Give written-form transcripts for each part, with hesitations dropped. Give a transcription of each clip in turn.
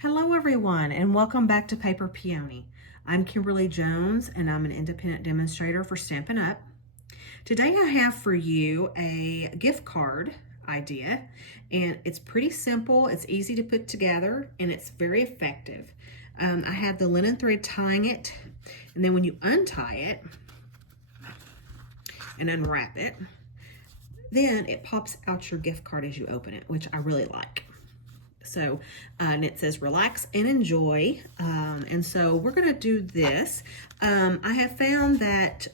Hello everyone and welcome back to Paper Peony. I'm Kimberly Jones and I'm an independent demonstrator for Stampin' Up! Today I have for you a gift card idea, and it's pretty simple, it's easy to put together, and it's very effective. I have the linen thread tying it, and then when you untie it and unwrap it, then it pops out your gift card as you open it, which I really like. So, and it says relax and enjoy. And so we're going to do this. I have found that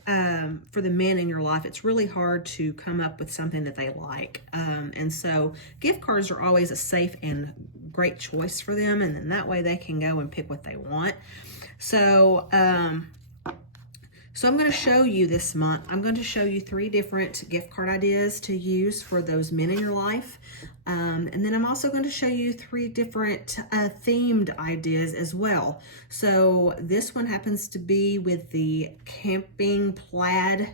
for the men in your life, it's really hard to come up with something that they like. And so gift cards are always a safe and great choice for them. And then that way they can go and pick what they want. So, so I'm going to show you this month, I'm going to show you 3 different gift card ideas to use for those men in your life. And then I'm also going to show you 3 different themed ideas as well. So this one happens to be with the camping plaid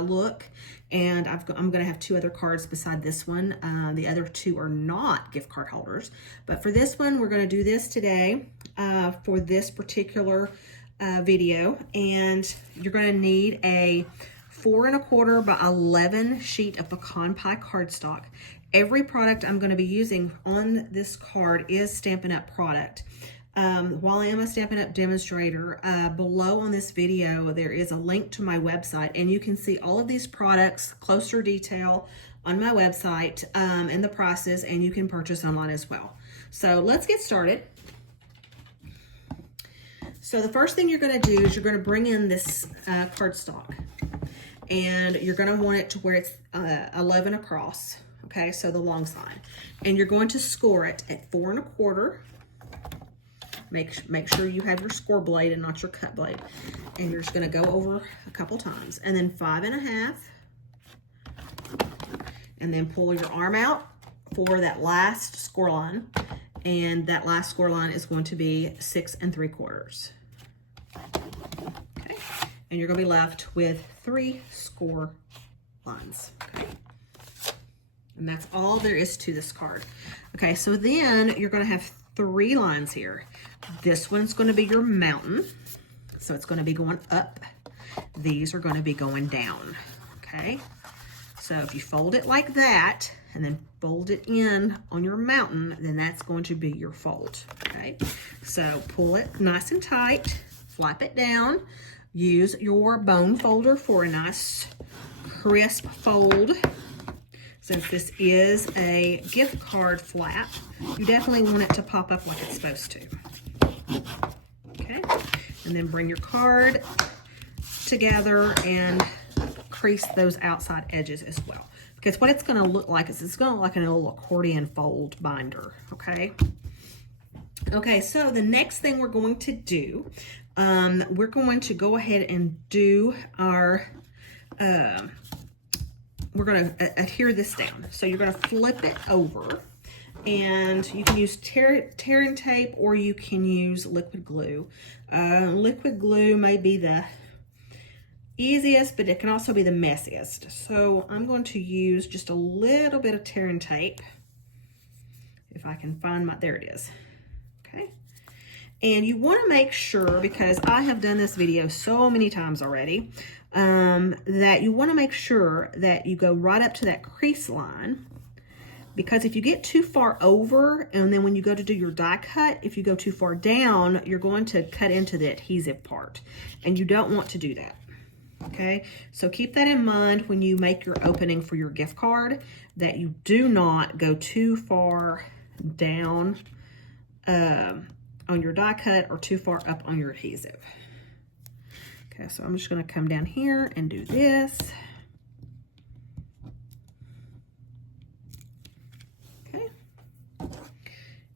look. And I'm going to have 2 other cards beside this one. The other 2 are not gift card holders. But for this one, we're going to do this today for this particular video, and you're going to need a 4 1/4 by 11 sheet of pecan pie cardstock. Every product I'm going to be using on this card is Stampin' Up! Product. While I am a Stampin' Up! Demonstrator, below on this video there is a link to my website, and you can see all of these products, closer detail on my website, and the prices, and you can purchase online as well. So let's get started. So the first thing you're going to do is you're going to bring in this cardstock, and you're going to want it to where it's 11 across, okay, so the long side. And you're going to score it at 4 1/4. Make sure you have your score blade and not your cut blade. And you're just going to go over a couple times. And then 5 1/2. And then pull your arm out for that last score line. And that last score line is going to be 6 3/4. Okay, and you're going to be left with 3 score lines. Okay, and that's all there is to this card. Okay, so then you're going to have 3 lines here. This one's going to be your mountain, so it's going to be going up. These are going to be going down. Okay, so if you fold it like that, and then fold it in on your mountain, then that's going to be your fold, okay? So pull it nice and tight, flap it down, use your bone folder for a nice crisp fold. Since this is a gift card flap, you definitely want it to pop up like it's supposed to. Okay, and then bring your card together and crease those outside edges as well. Because what it's going to look like is it's going to look like a little accordion fold binder, okay? Okay, so the next thing we're going to do, we're going to go ahead and do our, we're going to adhere this down. So you're going to flip it over, and you can use tearing tape, or you can use liquid glue. Liquid glue may be the easiest, but it can also be the messiest. So I'm going to use just a little bit of tearing tape. If I can find there it is. Okay. And you want to make sure, because I have done this video so many times already, that you want to make sure that you go right up to that crease line. Because if you get too far over, and then when you go to do your die cut, if you go too far down, you're going to cut into the adhesive part. And you don't want to do that. Okay, so keep that in mind when you make your opening for your gift card, that you do not go too far down on your die cut or too far up on your adhesive. Okay, so I'm just going to come down here and do this. Okay,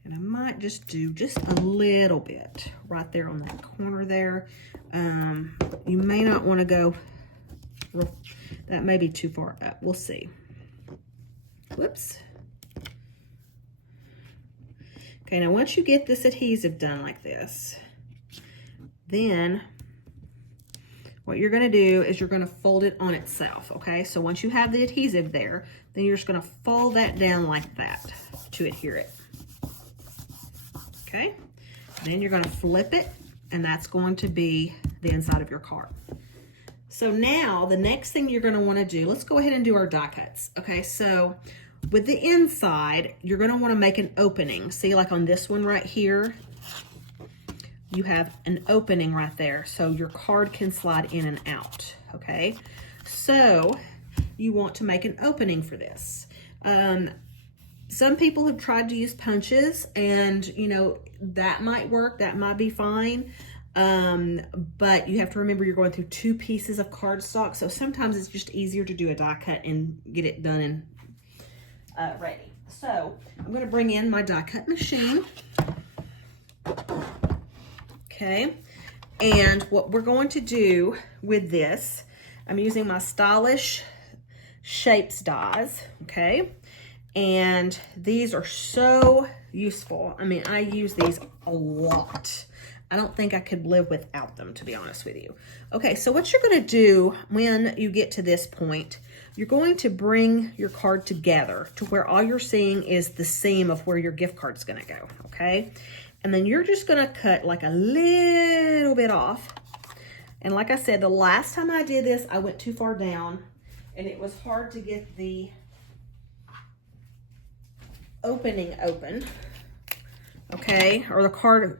and I might just do just a little bit right there on that corner there. You may not want to go, that may be too far up. We'll see. Whoops. Okay, now once you get this adhesive done like this, then what you're going to do is you're going to fold it on itself, okay? So once you have the adhesive there, then you're just going to fold that down like that to adhere it. Okay, Then you're going to flip it, and that's going to be the inside of your card. So now the next thing you're going to want to do, let's go ahead and do our die cuts. Okay, so with the inside, you're going to want to make an opening. See, like on this one right here, you have an opening right there, so your card can slide in and out. Okay, so you want to make an opening for this. Some people have tried to use punches, and you know, that might work, that might be fine. But you have to remember you're going through 2 pieces of cardstock, so sometimes it's just easier to do a die cut and get it done and ready. So I'm going to bring in my die cut machine. Okay, and what we're going to do with this, I'm using my Stylish Shapes dies, okay? And these are so useful. I mean, I use these a lot. I don't think I could live without them, to be honest with you. Okay, so what you're going to do when you get to this point, you're going to bring your card together to where all you're seeing is the seam of where your gift card's going to go, okay? And then you're just going to cut like a little bit off. And like I said, the last time I did this, I went too far down, and it was hard to get the opening open, okay, or the card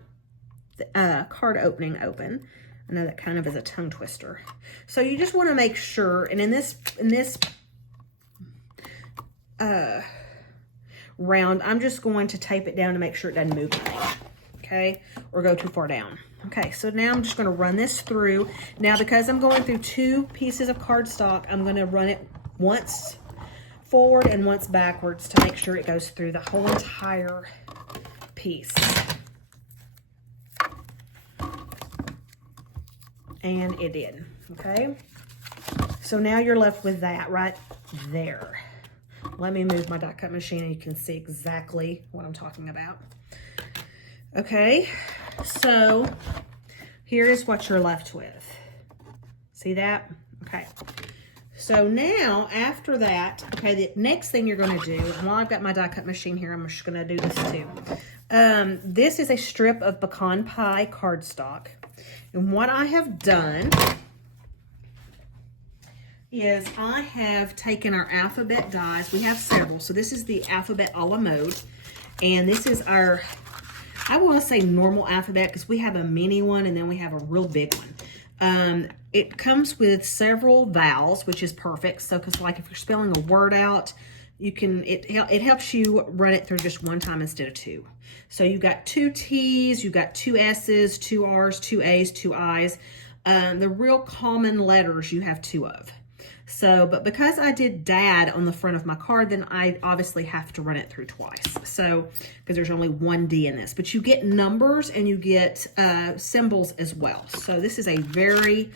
opening open. I know that kind of is a tongue twister. So you just want to make sure, and in this round, I'm just going to tape it down to make sure it doesn't move anything, okay, or go too far down. Okay, so now I'm just going to run this through. Now, because I'm going through 2 pieces of cardstock, I'm going to run it once forward and once backwards to make sure it goes through the whole entire piece. And it did, okay? So now you're left with that right there. Let me move my die cut machine and you can see exactly what I'm talking about. Okay, so here is what you're left with. See that? Okay. So now, after that, okay, the next thing you're going to do, and while I've got my die cut machine here, I'm just going to do this too. This is a strip of pecan pie cardstock. And what I have done is I have taken our alphabet dies. We have several. So this is the alphabet a la mode. And this is our, I want to say normal alphabet because we have a mini one and then we have a real big one. It comes with several vowels, which is perfect. So, because like if you're spelling a word out, you can, it helps you run it through just one time instead of 2. So you've got 2 T's, you've got 2 S's, 2 R's, 2 A's, 2 I's. The real common letters you have 2 of. So, but because I did dad on the front of my card, then I obviously have to run it through twice. So, because there's only 1 D in this, but you get numbers and you get symbols as well. So this is a very,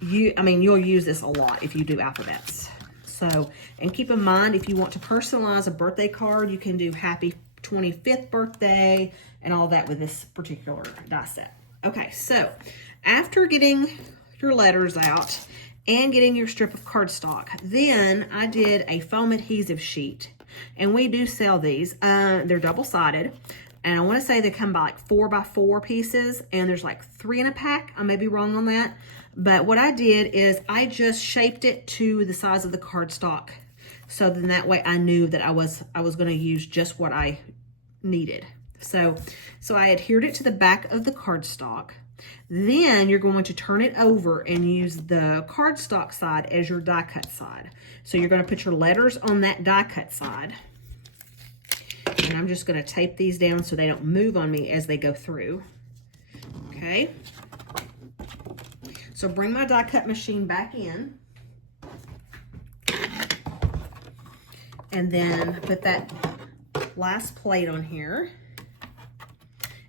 you'll use this a lot if you do alphabets. So, and keep in mind, if you want to personalize a birthday card, you can do happy 25th birthday and all that with this particular die set. Okay, so after getting your letters out and getting your strip of cardstock, then I did a foam adhesive sheet, and we do sell these. They're double-sided, and I want to say they come by like 4x4 pieces, and there's like 3 in a pack. I may be wrong on that, but what I did is I just shaped it to the size of the cardstock, so then that way I knew that I was going to use just what I needed. So I adhered it to the back of the cardstock. Then you're going to turn it over and use the cardstock side as your die cut side. So you're going to put your letters on that die cut side. And I'm just going to tape these down so they don't move on me as they go through. Okay. So bring my die cut machine back in. And then put that last plate on here.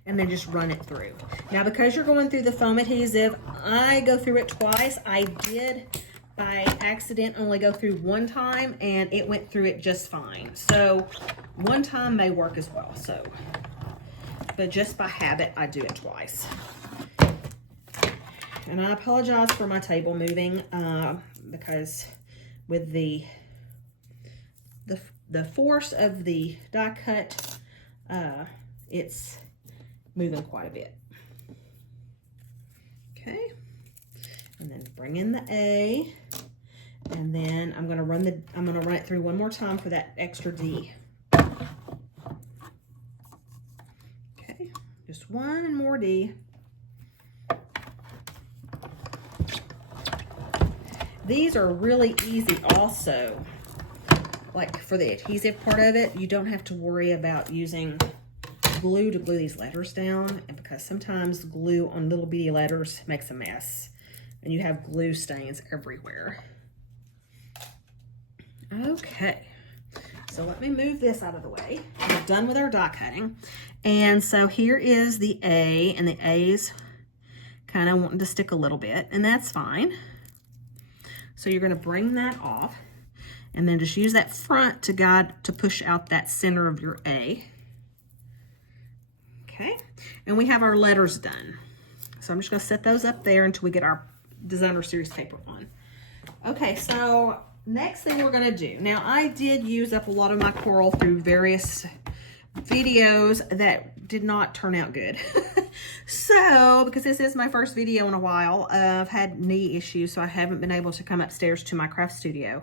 And then just run it through. Now, because you're going through the foam adhesive, I go through it twice. I did, by accident, only go through 1 time, and it went through it just fine. So, 1 time may work as well. So, but just by habit, I do it twice. And I apologize for my table moving, because with the force of the die cut, it's moving quite a bit. Okay, and then bring in the A, and then I'm gonna run it through one more time for that extra D. Okay, just one more D. These are really easy also. Like for the adhesive part of it, you don't have to worry about using glue to glue these letters down, and because sometimes glue on little bitty letters makes a mess and you have glue stains everywhere. Okay, so let me move this out of the way. We're done with our die cutting. And so here is the A, and the A's kind of wanting to stick a little bit, and that's fine. So you're going to bring that off, and then just use that front to push out that center of your A. Okay, and we have our letters done. So I'm just going to set those up there until we get our designer series paper on. Okay, so next thing we're going to do. Now, I did use up a lot of my coral through various videos that did not turn out good. So, because this is my first video in a while, I've had knee issues, so I haven't been able to come upstairs to my craft studio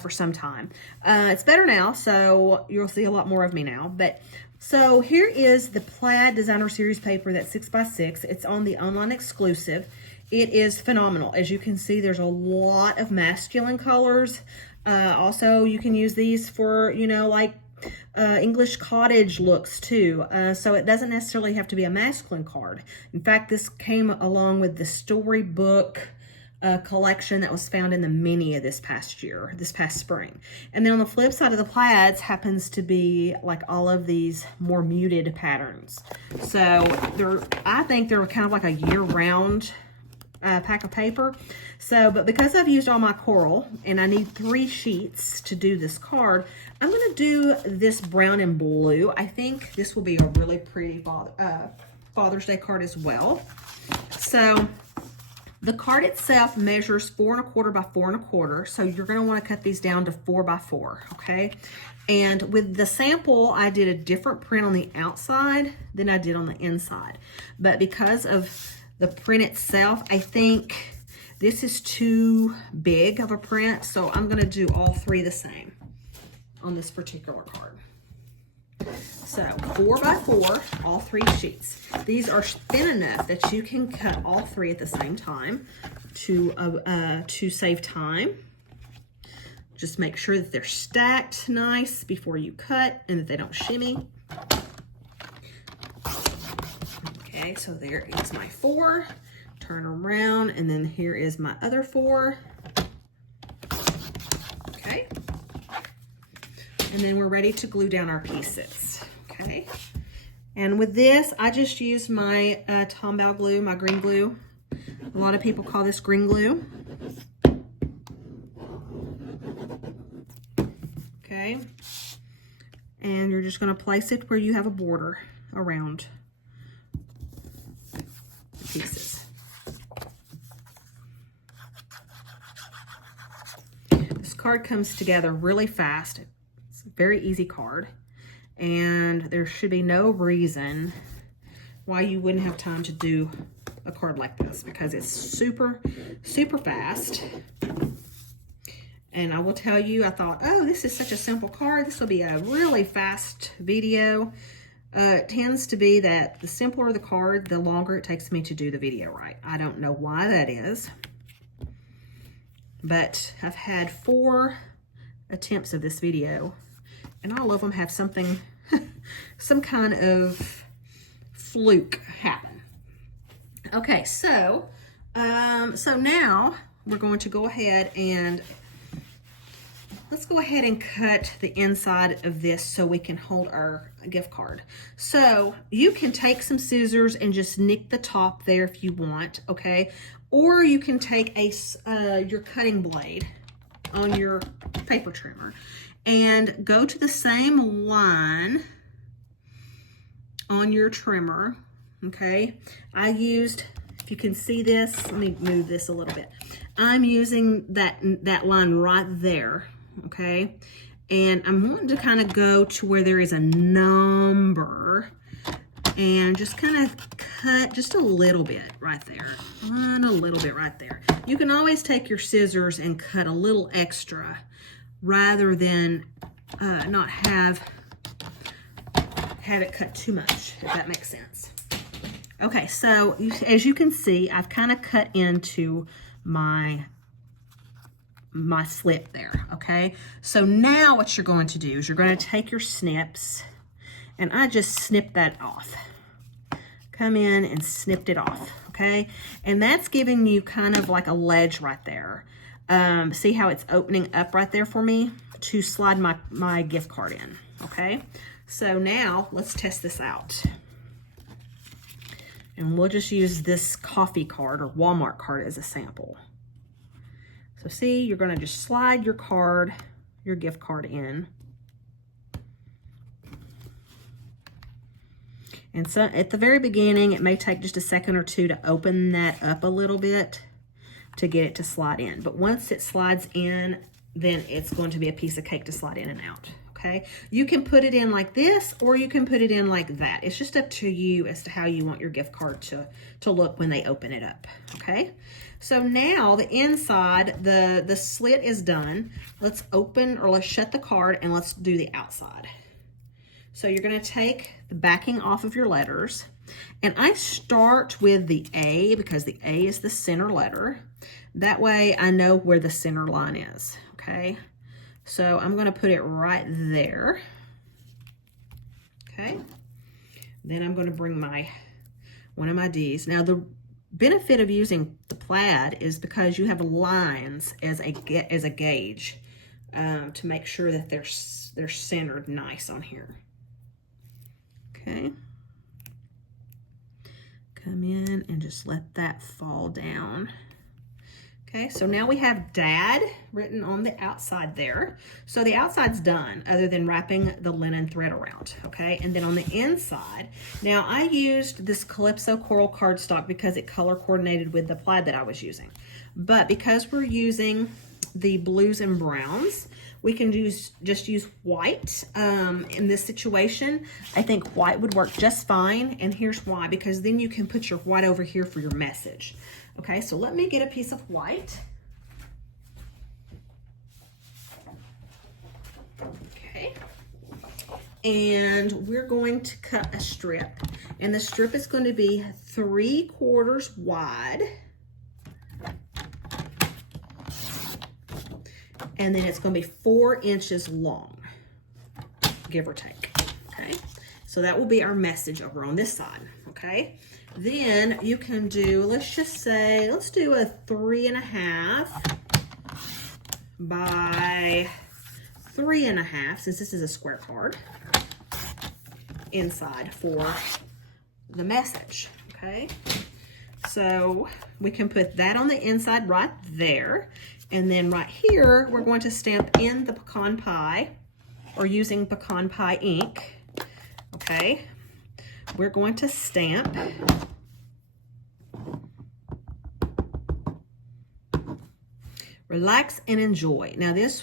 for some time. It's better now, so you'll see a lot more of me now. But so here is the plaid designer series paper that's 6x6. It's on the online exclusive. It is phenomenal. As you can see, there's a lot of masculine colors. Also, you can use these for, you know, like English cottage looks too. So it doesn't necessarily have to be a masculine card. In fact, this came along with the storybook collection that was found in the mini of this past spring. And then on the flip side of the plaids happens to be like all of these more muted patterns. So I think they're kind of like a year-round pack of paper. So, but because I've used all my coral and I need 3 sheets to do this card, I'm going to do this brown and blue. I think this will be a really pretty Father's Day card as well. So the card itself measures 4 1/4 by 4 1/4. So you're going to want to cut these down to 4 by 4. Okay. And with the sample, I did a different print on the outside than I did on the inside. But because of the print itself, I think this is too big of a print, so I'm going to do all 3 the same on this particular card. So 4 by 4, all 3 sheets. These are thin enough that you can cut all 3 at the same time to save time. Just make sure that they're stacked nice before you cut and that they don't shimmy. Okay, so there is my 4. Turn around, and then here is my other 4. Okay. And then we're ready to glue down our pieces. Okay. And with this, I just used my Tombow glue, my green glue. A lot of people call this green glue. Okay. And you're just going to place it where you have a border around the pieces. This card comes together really fast. It's a very easy card, and there should be no reason why you wouldn't have time to do a card like this, because it's super, super fast. And I will tell you, I thought, oh, this is such a simple card. This will be a really fast video. It tends to be that the simpler the card, the longer it takes me to do the video right. I don't know why that is. But I've had 4 attempts of this video, and all of them have something, some kind of fluke happen. Okay, so now we're going to go ahead and let's go ahead and cut the inside of this so we can hold our gift card. So you can take some scissors and just nick the top there if you want, okay? Or you can take your cutting blade on your paper trimmer and go to the same line on your trimmer, okay? I used, if you can see this, let me move this a little bit. I'm using that line right there, okay? And I'm wanting to kind of go to where there is a number and just kind of cut just a little bit right there, and a little bit right there. You can always take your scissors and cut a little extra rather than not have it cut too much, if that makes sense. Okay, so as you can see, I've kind of cut into my slit there, okay? So now what you're going to do is you're going to take your snips, and I just snipped that off. Come in and snipped it off, okay? And that's giving you kind of like a ledge right there. See how it's opening up right there for me to slide my gift card in, okay? So now let's test this out. And we'll just use this coffee card or Walmart card as a sample. So see, you're gonna just slide your card, your gift card in. And so at the very beginning, it may take just a second or two to open that up a little bit to get it to slide in. But once it slides in, then it's going to be a piece of cake to slide in and out, okay? You can put it in like this, or you can put it in like that. It's just up to you as to how you want your gift card to look when they open it up, okay? So now the inside, the slit is done. Let's open, or let's shut the card, and let's do the outside. So you're gonna take the backing off of your letters, and I start with the A because the A is the center letter. That way I know where the center line is, okay? So I'm gonna put it right there, okay? Then I'm gonna bring one of my D's. Now the benefit of using the plaid is because you have lines as a gauge to make sure that they're centered nice on here. Okay. Come in and just let that fall down. Okay, so now we have Dad written on the outside there. So the outside's done, other than wrapping the linen thread around, okay? And then on the inside, now I used this Calypso Coral cardstock because it color coordinated with the plaid that I was using. But because we're using the blues and browns, we can just use white. In this situation, I think white would work just fine, and here's why, because then you can put your white over here for your message. Okay, so let me get a piece of white. Okay, and we're going to cut a strip, and the strip is going to be 3/4 wide. And then it's going to be 4 inches long, give or take, okay? So that will be our message over on this side, okay? Then you can do, let's do a 3.5 by 3.5, since this is a square card, inside for the message, okay? So we can put that on the inside right there. And then right here, we're going to stamp in the pecan pie, or using pecan pie ink, okay? We're going to stamp Relax and Enjoy. Now this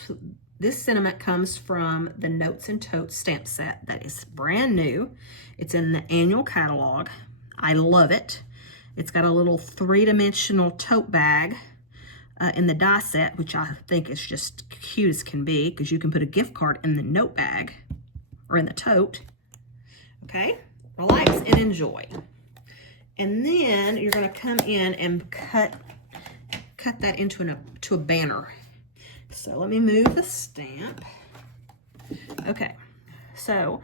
sentiment comes from the Notes and Totes stamp set that is brand new. It's in the annual catalog. I love it. It's got a little 3-dimensional tote bag in the die set, which I think is just cute as can be, because you can put a gift card in the note bag or in the tote. Okay, relax and enjoy. And then you're going to come in and cut that into a banner. So let me move the stamp. Okay, so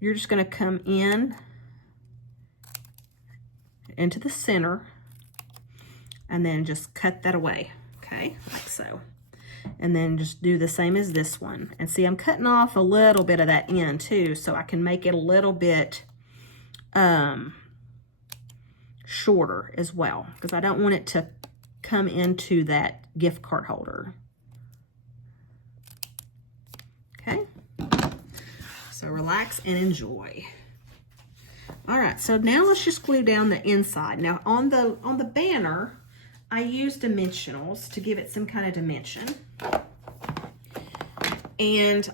you're just going to come in into the center and then just cut that away. Okay, like so. And then just do the same as this one. And see, I'm cutting off a little bit of that end too, so I can make it a little bit shorter as well, because I don't want it to come into that gift card holder. Okay, so relax and enjoy. All right, so now let's just glue down the inside. Now on the banner, I use dimensionals to give it some kind of dimension. And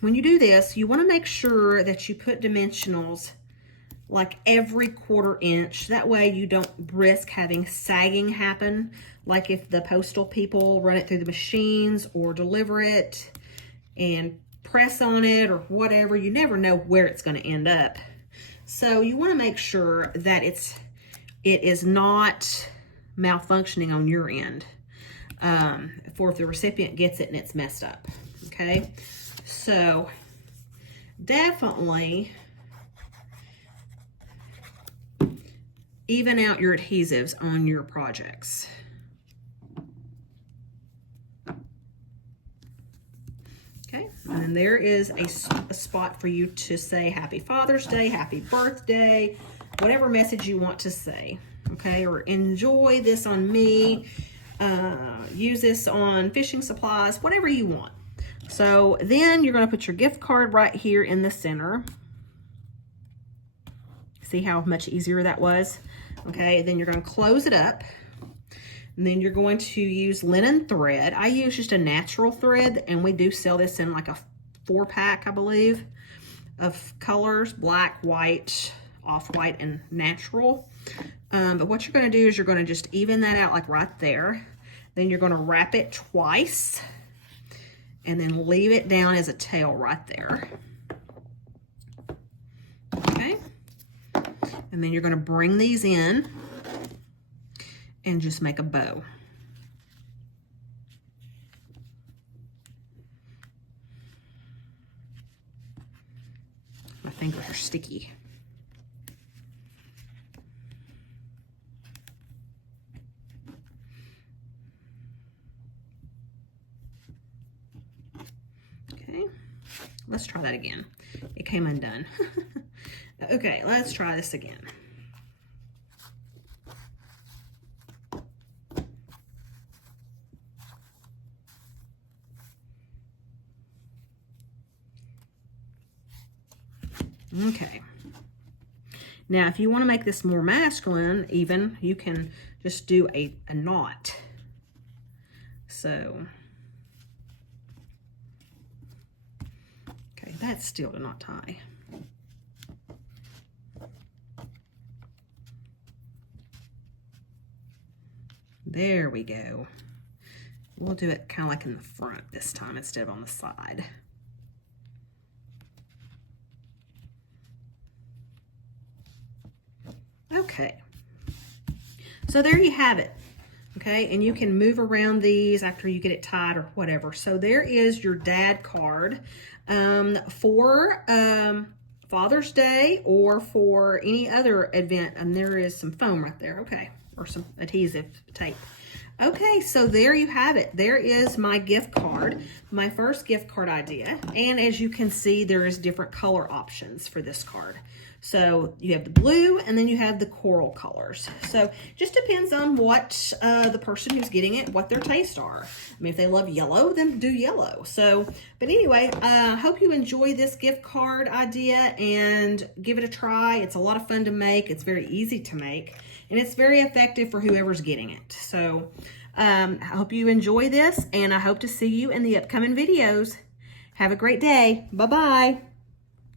when you do this, you want to make sure that you put dimensionals like every 1/4 inch. That way you don't risk having sagging happen, like if the postal people run it through the machines or deliver it and press on it or whatever. You never know where it's going to end up. So you want to make sure that it is not malfunctioning on your end, for if the recipient gets it and it's messed up. Okay, so definitely even out your adhesives on your projects. Okay, and then there is a spot for you to say Happy Father's Day, Happy Birthday, whatever message you want to say. Okay, or enjoy this on me, use this on fishing supplies, whatever you want. So then you're going to put your gift card right here in the center. See how much easier that was? Okay, then you're going to close it up. And then you're going to use linen thread. I use just a natural thread, and we do sell this in like a 4-pack, I believe, of colors: black, white, off-white, and natural. But what you're going to do is you're going to just even that out like right there. Then you're going to wrap it twice and then leave it down as a tail right there. Okay. And then you're going to bring these in and just make a bow. My fingers are sticky. Okay, let's try that again. It came undone. Okay, let's try this again. Okay. Now, if you want to make this more masculine, even, you can just do a knot. So, okay, that's still a knot tie. There we go. We'll do it kind of like in the front this time instead of on the side. Okay, so there you have it. Okay, and you can move around these after you get it tied or whatever. So there is your dad card for Father's Day or for any other event. And there is some foam right there, okay, or some adhesive tape. Okay, so there you have it. There is my gift card, my first gift card idea. And as you can see, there is different color options for this card. So you have the blue and then you have the coral colors. So just depends on what the person who's getting it, what their tastes are. I mean, if they love yellow, then do yellow. So, but anyway, I hope you enjoy this gift card idea and give it a try. It's a lot of fun to make. It's very easy to make and it's very effective for whoever's getting it. So I hope you enjoy this and I hope to see you in the upcoming videos. Have a great day. Bye-bye.